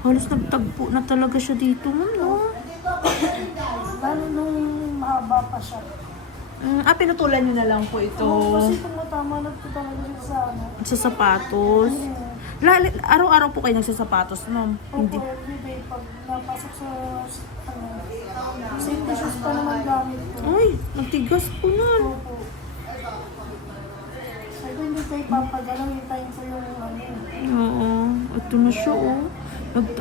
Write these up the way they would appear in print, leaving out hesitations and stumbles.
Halos nagtagpo na talaga siya dito, ma'am, no? Lalo nung mahaba pa siya. Pinutulan nyo na lang po ito. Oo, kasi tumatama na po talaga siya sa ano. Sa sapatos. Araw-araw po kayo nagsasapatos, ma'am? Hindi. Opo, everyday pag napasok sa ano, safety shoes pa naman gamit ko. Ay, nagtigas po na. Opo. Sabi ko hindi kayo papagalaw, hintayin ko yung ano. Oo, ito na siya, oh.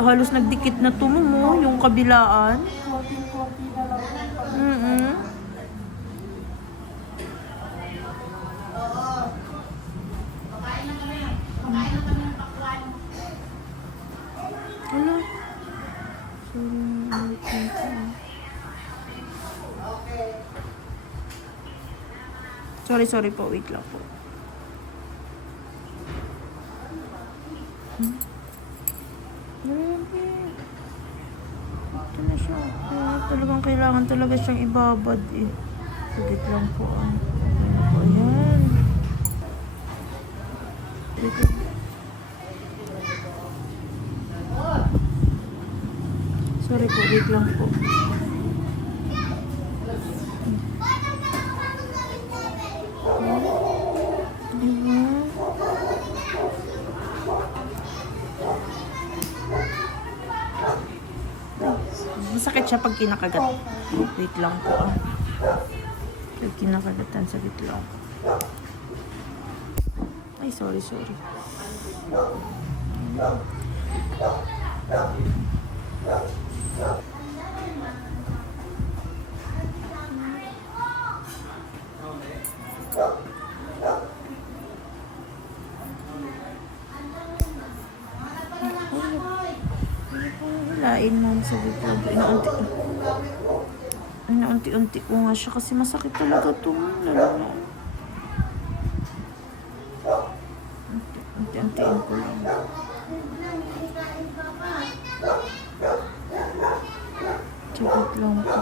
Halos nagdikit na to, ma'am, oh, yung kabilaan. Konti-konti na lang po pag Ano? Sorry, ulit nito. Sorry po. Wait lang po. Grabe. Ito na siya. Talagang kailangan talaga siyang ibabad eh. Sagit lang po ah. Ayan. Dito. Sorry po, wait lang po. Diba? Masakit siya pag kinakagat. Wait lang po ah. Pag kinakagatan, sagit lang. Ay, sorry. Hilain mo sa dito. Inaunti-unti ko nga siya kasi masakit talaga ito. Lalo na. Unti-untiin ko lang. Sakit lang po.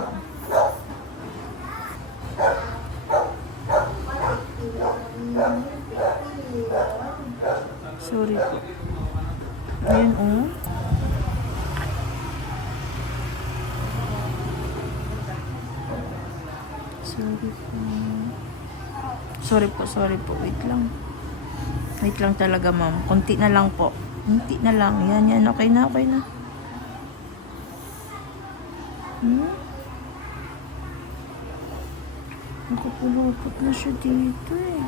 Sorry po. Ayun oh. Sorry po. Wait lang. Wait lang talaga, ma'am. Konti na lang po. Konti na lang. Yan. Okay na. Nakapulupot na siya dito eh.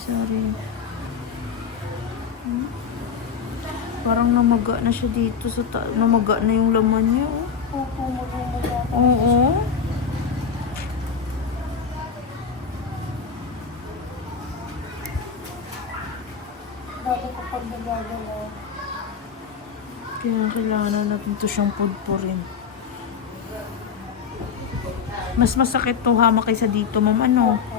Sorry. Parang namaga na siya dito sa namaga na yung laman niya. Opo, mag-umaga. Oo. Dati kapag nagagalaw. Kaya kailangan natin ito siyang pudpurin. Mas masakit to hama kaysa dito, ma'am. Ano? Opo.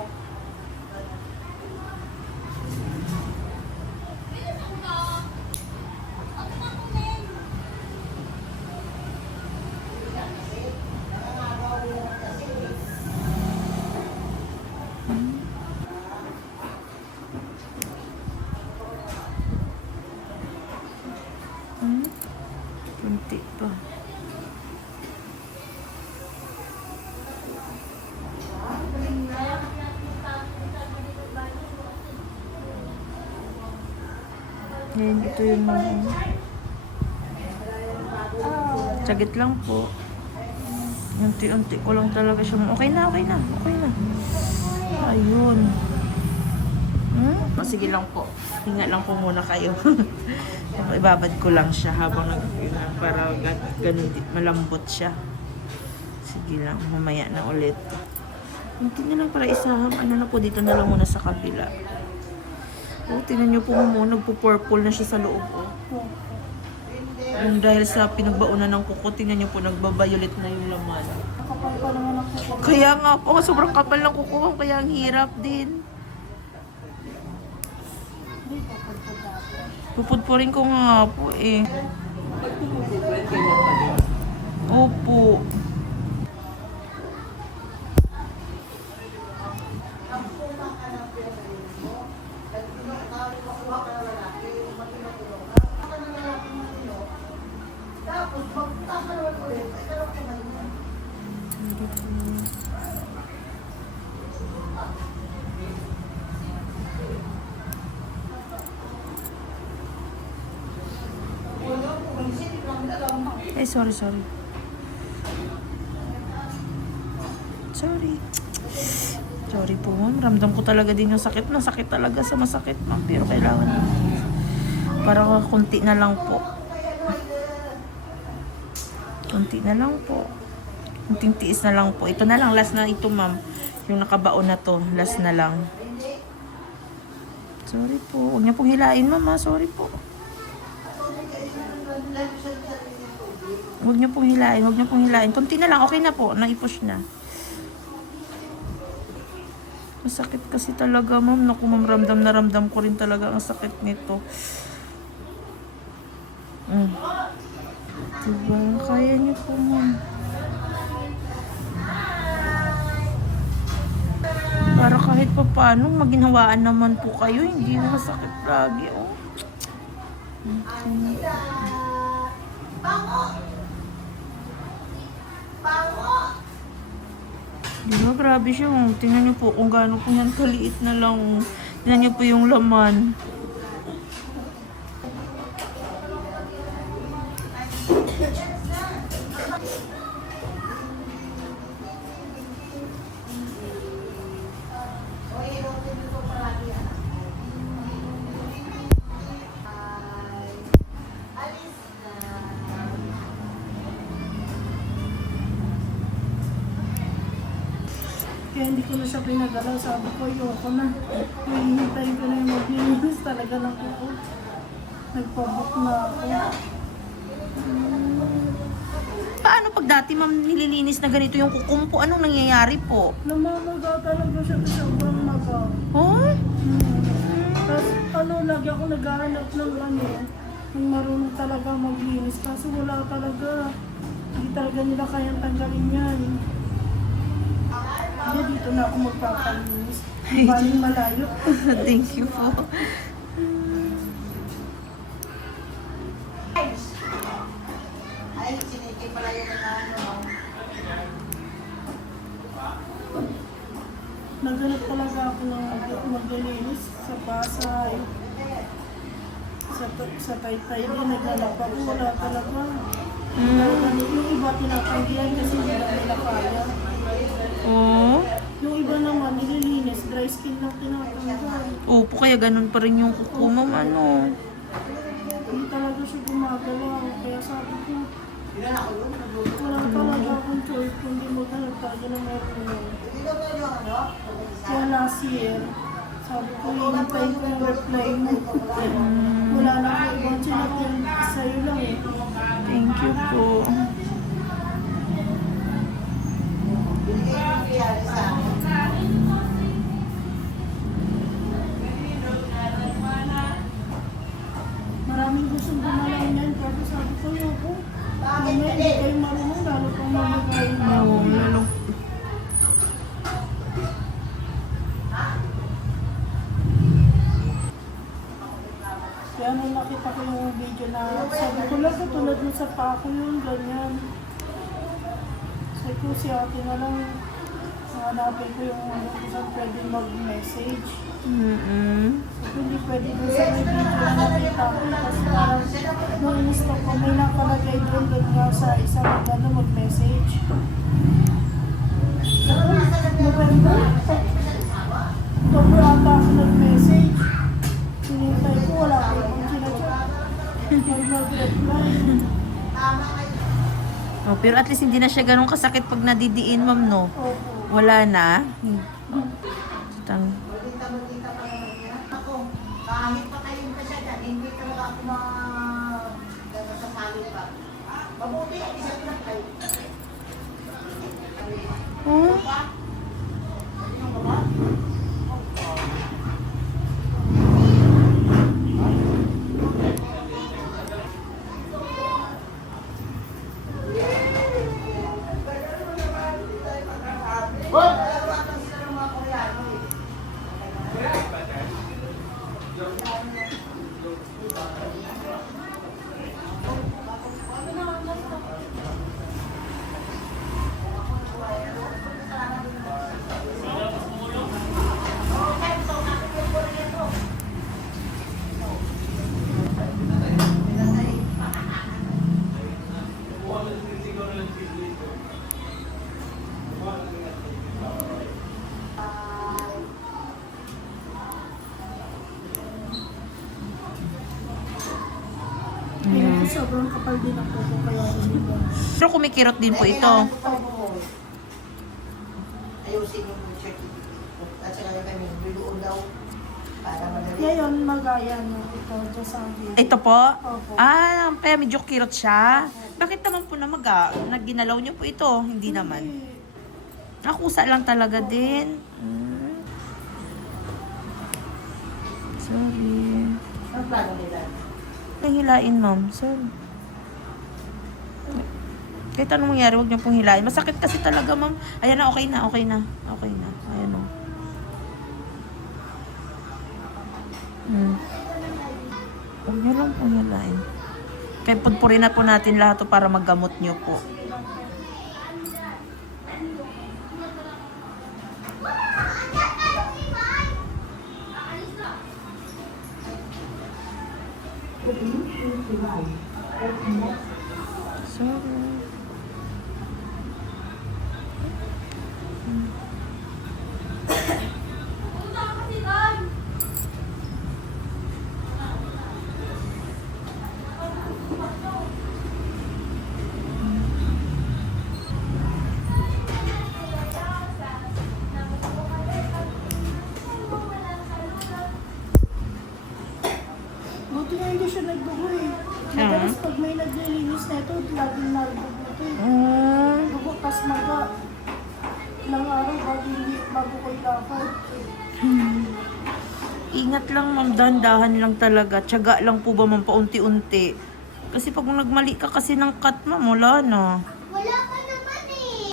Kunti pa. Yan, ito yung mga sagit lang po. Unti-unti ko lang talaga siya. Okay na. Ayun. Sige lang po. Hinga lang po muna kayo. Ibabad ko lang siya habang para ganun malambot siya. Sige lang, mamaya na ulit. Hindi na lang para isahang ano na po dito na lang muna sa kabila. Tingnan niyo po muna, nagpo-purple na siya sa loob. Dahil sa pinagbaunan ng kuko, tingnan niyo po, nagbabayulit na yung laman. Kapal pa naman ang kuko. Kaya nga po, sobrang kapal ng kuko, kaya ang hirap din. Pupudpurin ko nga po eh. Opo. Ay, sorry. Sorry po, ma'am. Ramdam ko talaga din yung sakit. Masakit talaga sa masakit, ma'am. Pero kailangan para kunti na lang po. Kunting tiis na lang po. Ito na lang, last na ito, ma'am. Yung nakabaon na to, last na lang. Sorry po. Huwag niyo pong hilain, ma'am, ha? Sorry po. Huwag niyo pong hilain. Kunti na lang, okay na po. Naipush na. Masakit kasi talaga, ma'am. Naku, ma'am, ramdam ko rin talaga ang sakit nito. Diba? Kaya niyo po, ma'am. Para kahit pa paano, maginhawaan naman po kayo. Hindi na masakit lagi, oh. Diba, grabe siya. Tingnan niyo po kung gaano po yan kaliit na lang. Tingnan niyo po yung laman. Kaya hindi ko na siya pinagalaw. Sabi ko, ayoko na. Hihintay ko na yung maglilinis talaga ng kuko. Nagpabook na ako. Paano pag dati, ma'am, nililinis na ganito yung kukum po? Anong nangyayari po? Namamaga talaga siya sa sobrang maga. Oh? Tapos lagi ako naghahanap ng ng marunong talaga maglinis. Kaso wala talaga. Hindi talaga nila kayang tanggalin yan. Hindi, dito na ako magpapalinis. Baling malayo. Thank you po. Naghanap talaga ako ng maglinis sa Pasay. Sa Taytay din, naghanap ako. Wala talaga. Yung iba tinatanggihan kasi hindi na nila kaya. Oh? Yung iba naman, nililinis, dry skin lang tinatanggal. Opo, kaya ganun pa rin yung kuko, ma'am, ano. Hindi talaga siya gumagalaw. Kaya sabi ko, wala talaga akong choice kundi maghanap talaga ng marunong. Kaya last year, sabi ko, hintayin ko yung reply mo. Wala na ako ibang chinatin, sa'yo lang eh. Thank you po. Maraming gustong gumalaw niyan, pero sabi ko, yoko. Mamaya hindi kayo marunong, lalo pang mamagayin na. Oo, lalo. Kaya nung nakita ko yung video na sabi ko lang, tulad mo sa pako yun, ganyan. Sabi ko si ate na lang, hanapin ko yung kung saan pwede mag-message. So, hindi pwede doon sa may video na nakita ko kasi parang nung in-stop ko, may nakalagay doon nga sa isang mag-message. November? October ata ako nag-message. Sinintay ko, wala ko yung chinachat. Mag-reply. Oh, pero at least hindi na siya ganun kasakit pag nadidiin, ma'am, no? Opo. Wala na. Tang. Kahit patayin ka siya dyan, hindi talaga ako masasali pa. Mabuti, isa pinatay. Oh? sobrang kapal din ang kuko kaya lumiban. Pero kumikirot din po ito. Oo. Ayusin yung certificate. At saka kami, luluon daw. Para madali. Ngayon, magaya niyo ito dyan sa akin. Ito po? Opo. Ah, kaya medyo kirot siya. Bakit naman po nagginalaw niyo po ito? Hindi naman. Nakusa lang talaga din. Sorry. Ang plano nila? Hilain, ma'am. Sorry. Kahit anong mangyari, huwag niyo pong hilain. Masakit kasi talaga, ma'am. Ayan na, okay na, okay na. Okay na. Ayan o. Huwag niyo lang pong hilain. Kaya pudpurin na po natin lahat to para maggamot niyo po. Sorry. Buti nga hindi siya nagdugo eh. Madalas pag may naglilinis na ito, laging nagdugo ito eh. Dugo, tas maga. Ilang araw bago ko ilakad. Ingat lang, ma'am. Dahan-dahan lang talaga. Tiyaga lang po ba, ma'am, paunti-unti. Kasi pag nagmali ka kasi ng cut, ma'am, wala na. Wala pa naman eh.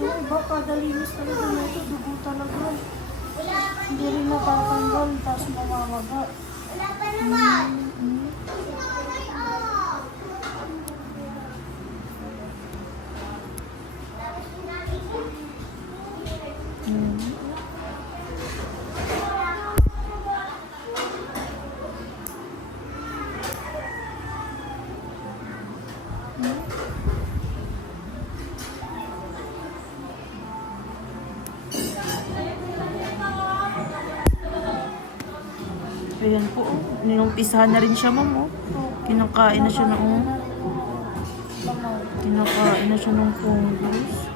Yung iba, kada linis talaga na ito, dugo talaga. Wala pa, Hindi rin natatanggal, tapos mamamaga. wala pa naman. Nanay, ah. Ayan po, oh. Ninumpisahan na rin siya, ma'am, oh. Kinakain na siya ng, oh. Kinakain na siya ng fungus.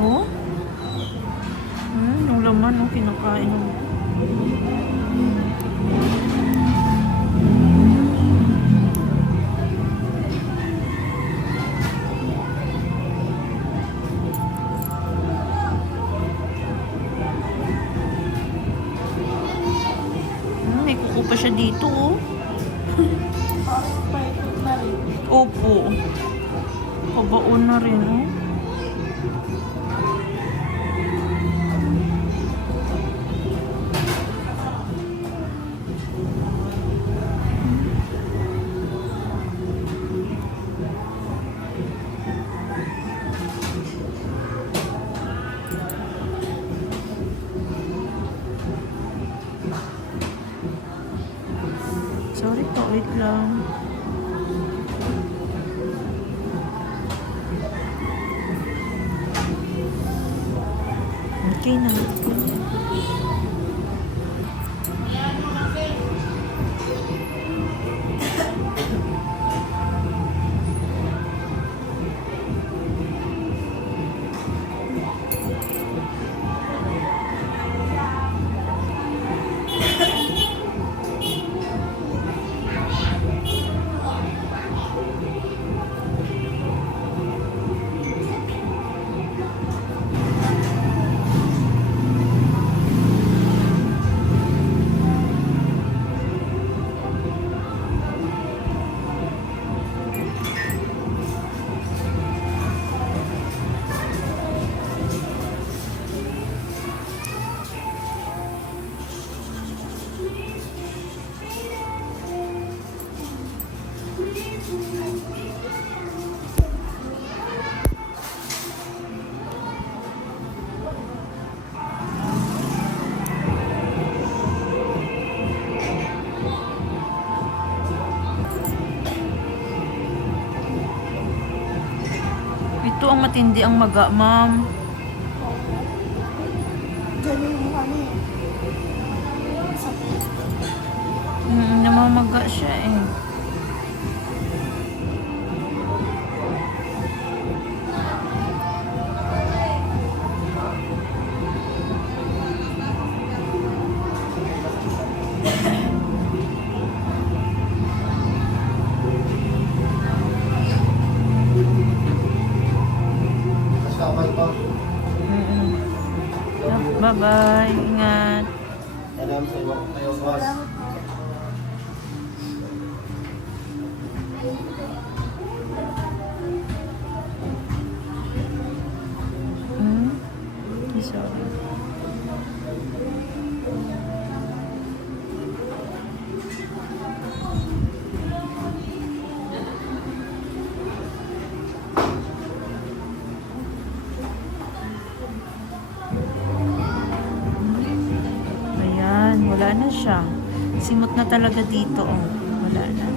Oh? Yung laman, oh, kinakain ng may kuko pa siya dito, oh. Parang paikot na rin. Opo. Pabaon na rin, oh. Sorry po, wait lang. Okay na. ang matindi ang maga, ma'am. Ganyan yung ano eh. Sakit. Namamaga siya eh. Mas kapal pa. Mm-mm. Bye-bye. Ingat. Alam sa iyo, ayaw boss. Hmm? Sorry. Ayan, wala na siya. Simot na talaga dito, oh. Wala na.